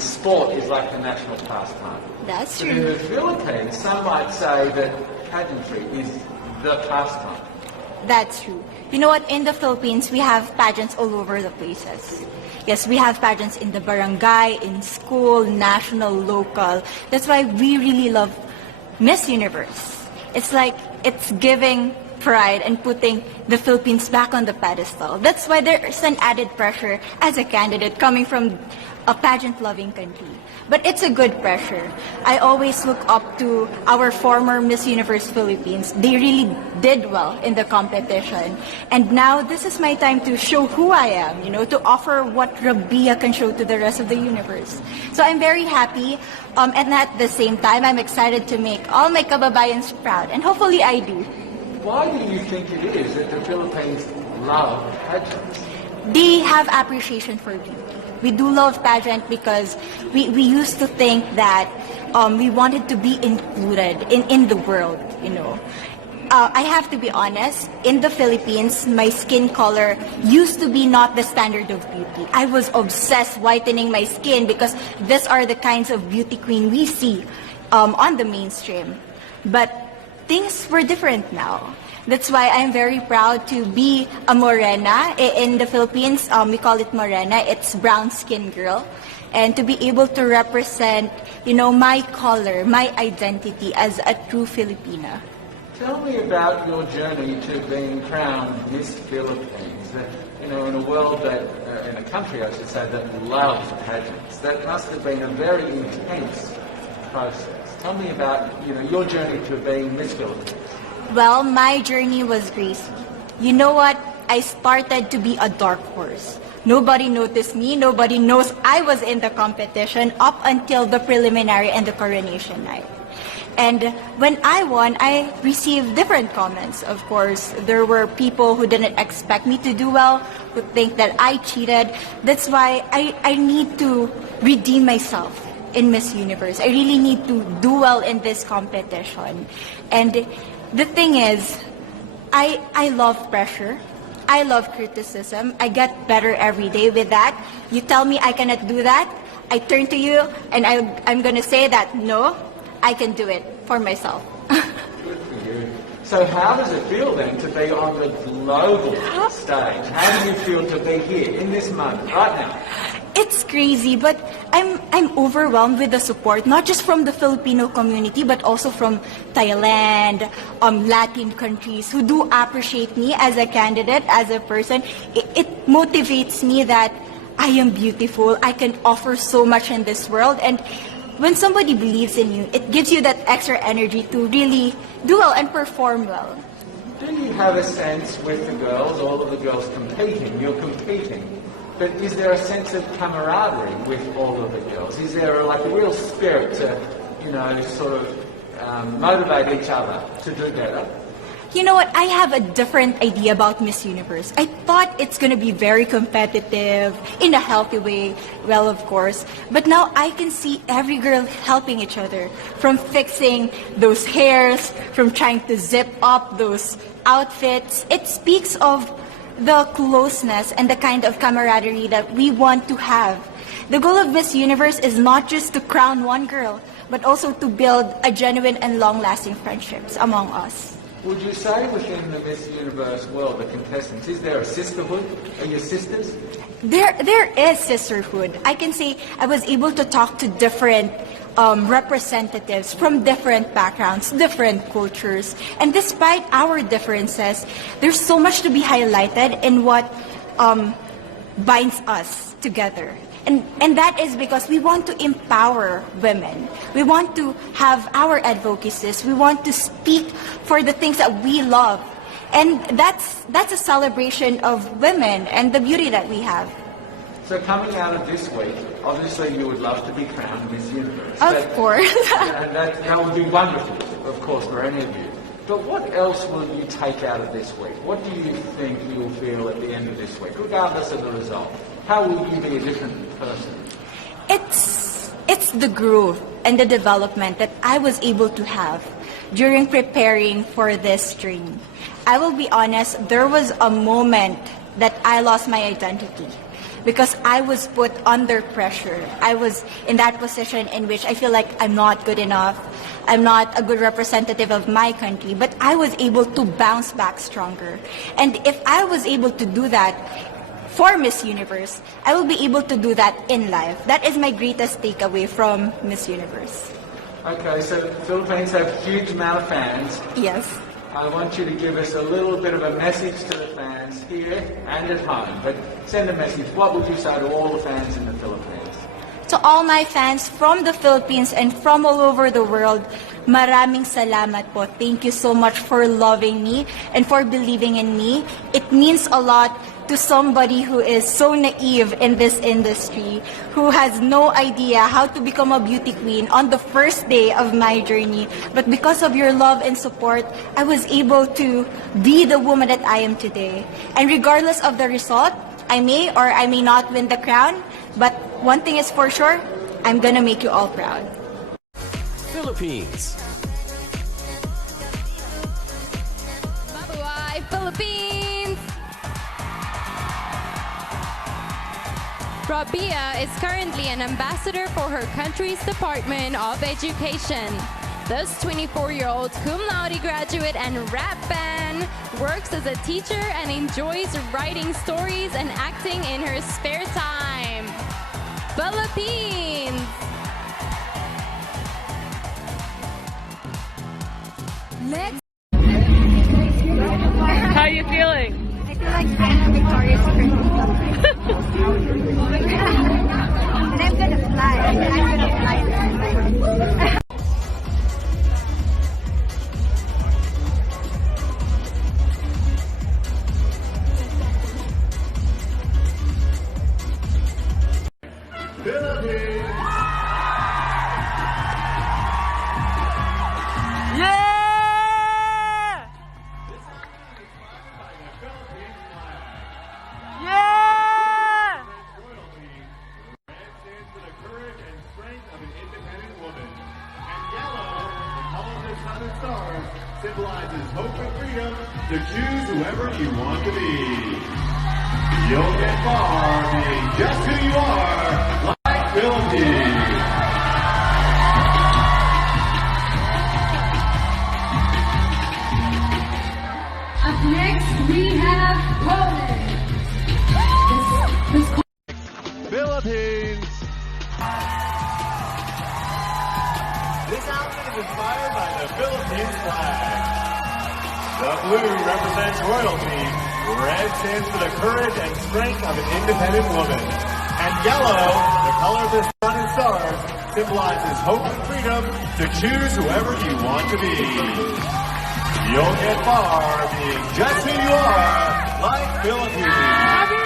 sport is like the national pastime. That's But in true. the Philippines, some might say that pageantry is the pastime. That's true. You know what? In the Philippines, we have pageants all over the places. Yes, we have pageants in the barangay, in school, national, local. That's why we really love Miss Universe. It's like it's giving pride and putting the Philippines back on the pedestal. That's why there's an added pressure as a candidate coming from a pageant-loving country. But it's a good pressure. I always look up to our former Miss Universe Philippines. They really did well in the competition. And now this is my time to show who I am, to offer what Rabiya can show to the rest of the universe. So I'm very happy. And at the same time, I'm excited to make all my kababayans proud. And hopefully I do. Why do you think it is that the Philippines love pageants? They have appreciation for beauty. We do love pageant because we used to think that we wanted to be included in the world, I have to be honest, in the Philippines, my skin color used to be not the standard of beauty. I was obsessed whitening my skin because these are the kinds of beauty queen we see on the mainstream. But things were different now. That's why I'm very proud to be a morena. In the Philippines, we call it morena. It's brown skin girl. And to be able to represent, my color, my identity as a true Filipina. Tell me about your journey to being crowned Miss Philippines. In a world that, in a country I should say, that loves pageants. That must have been a very intense process. Tell me about, your journey to being Miss Philippines. Well, my journey was crazy. You know what? I started to be a dark horse. Nobody noticed me. Nobody knows I was in the competition up until the preliminary and the coronation night. And when I won, I received different comments. Of course, there were people who didn't expect me to do well, who think that I cheated. That's why I need to redeem myself in Miss Universe. I really need to do well in this competition. And the thing is, I love pressure. I love criticism. I get better every day with that. You tell me I cannot do that, I turn to you and I'm going to say that, no, I can do it for myself. Good for you. So how does it feel then to be on the global stage? How do you feel to be here in this moment, right now? It's crazy, but I'm overwhelmed with the support, not just from the Filipino community, but also from Thailand, Latin countries who do appreciate me as a candidate, as a person. It motivates me that I am beautiful, I can offer so much in this world, and when somebody believes in you, it gives you that extra energy to really do well and perform well. Do you have a sense with the girls, all of the girls competing, you're competing, but is there a sense of camaraderie with all of the girls? Is there a real spirit to, sort of motivate each other to do better? You know what? I have a different idea about Miss Universe. I thought it's going to be very competitive, in a healthy way, well, of course. But now I can see every girl helping each other, from fixing those hairs, from trying to zip up those outfits. It speaks of the closeness and the kind of camaraderie that we want to have. The goal of Miss Universe is not just to crown one girl, but also to build a genuine and long-lasting friendships among us. Would you say within the Miss Universe world, the contestants, is there a sisterhood? Are you sisters? There is sisterhood. I can say I was able to talk to different representatives from different backgrounds, different cultures. And despite our differences, there's so much to be highlighted in what binds us together. And that is because we want to empower women. We want to have our advocacies. We want to speak for the things that we love. And that's a celebration of women and the beauty that we have. So coming out of this week, obviously you would love to be crowned Miss Universe. Of course. And that would be wonderful, of course, for any of you. But what else will you take out of this week? What do you think you'll feel at the end of this week, regardless of the result? How will you be a different person? It's the growth and the development that I was able to have during preparing for this dream. I will be honest, there was a moment that I lost my identity. because I was put under pressure. I was in that position in which I feel like I'm not good enough. I'm not a good representative of my country, but I was able to bounce back stronger. And if I was able to do that for Miss Universe, I will be able to do that in life. That is my greatest takeaway from Miss Universe. Okay, so the Philippines have a huge amount of fans. Yes. I want you to give us a little bit of a message to the fans here and at home. But send a message. What would you say to all the fans in the Philippines? To all my fans from the Philippines and from all over the world, maraming salamat po. Thank you so much for loving me and for believing in me. It means a lot to somebody who is so naive in this industry, who has no idea how to become a beauty queen on the first day of my journey. But because of your love and support, I was able to be the woman that I am today. And regardless of the result, I may or I may not win the crown, but one thing is for sure, I'm gonna make you all proud. Philippines. Mabuhay, Philippines! Rabiya is currently an ambassador for her country's Department of Education. This 24-year-old cum laude graduate and rap fan works as a teacher and enjoys writing stories and acting in her spare time. Philippines! Next, How are you feeling? I feel like I'm Victoria's Secret. And I'm gonna fly. I'm gonna fly there. Philippines! Yeah! Yeah! Red stands for the courage and strength of an independent woman. And yellow, the color of the Southern Stars, symbolizes hope and freedom to choose whoever you want to be. You'll get far being just who you are, like Philippines. Up next, we have Poland. Philippines! This outfit is inspired by the Philippines flag. The blue represents royalty, red stands for the courage and strength of an independent woman, and yellow, the color of the sun and stars, symbolizes hope and freedom to choose whoever you want to be. You'll get far being just who you are, like Philippines.